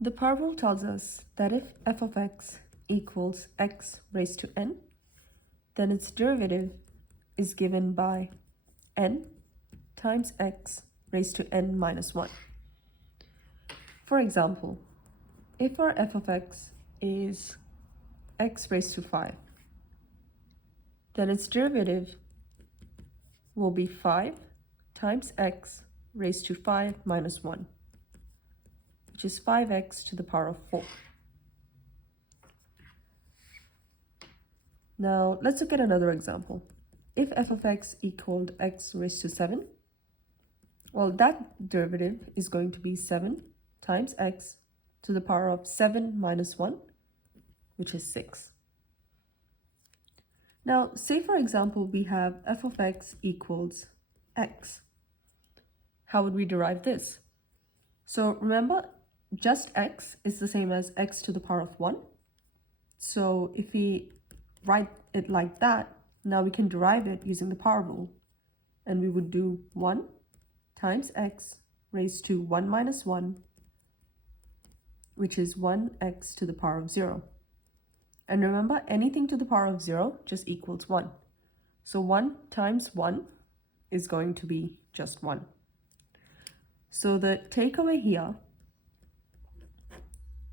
The power rule tells us that if f of x equals x raised to n, then its derivative is given by n times x raised to n minus 1. For example, if our f of x is x raised to 5, then its derivative will be 5 times x raised to 5 minus 1, which is 5x to the power of 4. Now, let's look at another example. If f of x equaled x raised to 7, well, that derivative is going to be 7 times x to the power of 7 minus 1, which is 6. Now, say for example, we have f of x equals x. How would we derive this? So remember, just x is the same as x to the power of 1. So if we write it like that, now we can derive it using the power rule. And we would do 1 times x raised to 1 minus 1, which is 1x to the power of 0. And remember, anything to the power of 0 just equals 1. So 1 times 1 is going to be just 1. So the takeaway here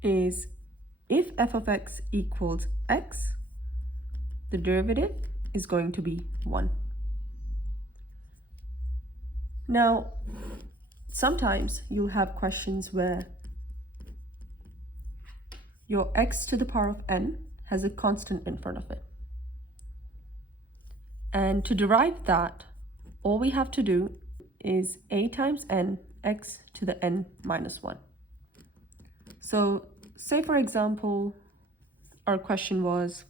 is if f of x equals x, the derivative is going to be 1. Now, sometimes you'll have questions where your x to the power of n has a constant in front of it. And to derive that, all we have to do is a times n x to the n minus 1. So say for example, our question was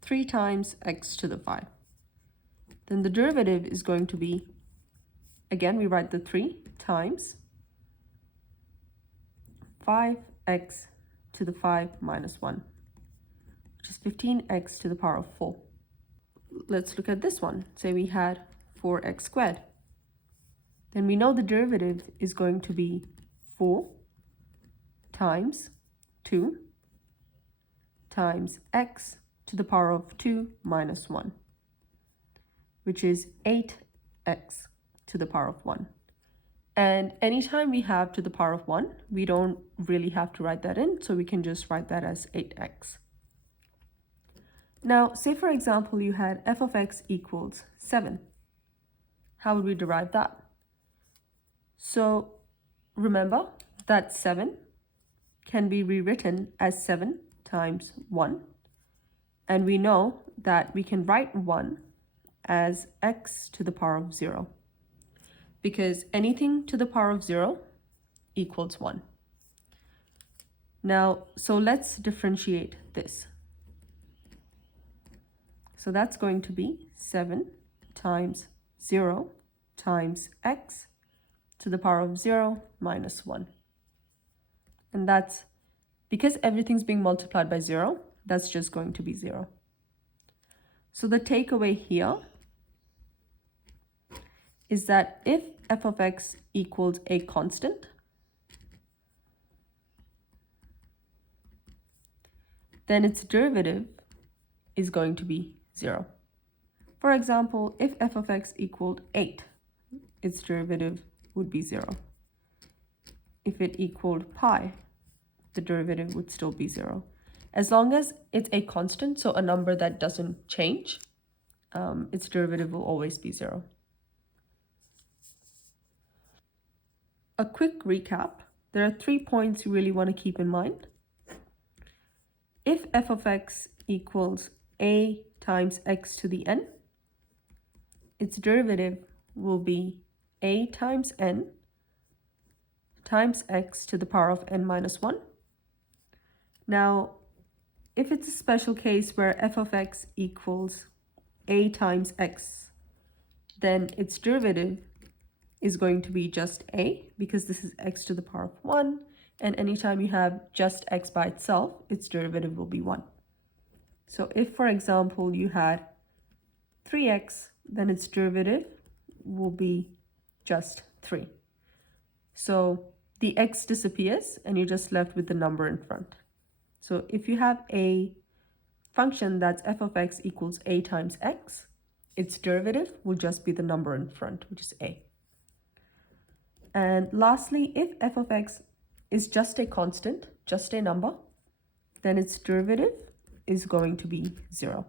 3 times x to the 5. Then the derivative is going to be, again, we write the 3 times 5x to the 5 minus 1, which is 15x to the power of 4. Let's look at this one. Say we had 4x squared. Then we know the derivative is going to be 4 times 2 times x to the power of 2 minus 1, which is 8x to the power of 1. And anytime we have to the power of 1, we don't really have to write that in, so we can just write that as 8x. Now, say for example, you had f of x equals 7. How would we derive that? So remember that 7 can be rewritten as 7 times 1. And we know that we can write 1 as x to the power of 0. Because anything to the power of 0 equals 1. Now, so let's differentiate this. So that's going to be 7 times 0 times x to the power of 0 minus 1. And that's, because everything's being multiplied by 0, that's just going to be 0. So the takeaway here is that if f of x equals a constant, then its derivative is going to be 0. For example, if f of x equaled 8, its derivative would be 0. If it equaled pi, the derivative would still be 0. As long as it's a constant, so a number that doesn't change, its derivative will always be 0. A quick recap, there are 3 points you really want to keep in mind. If f of x equals a times x to the n, its derivative will be a times n times x to the power of n minus 1. Now, if it's a special case where f of x equals a times x, then its derivative is going to be just a, because this is x to the power of 1, and anytime you have just x by itself, its derivative will be 1. So if, for example, you had 3x, then its derivative will be just 3. So the x disappears and you're just left with the number in front. So if you have a function that's f of x equals a times x, its derivative will just be the number in front, which is a. And lastly, if f of x is just a constant, just a number, then its derivative is going to be 0.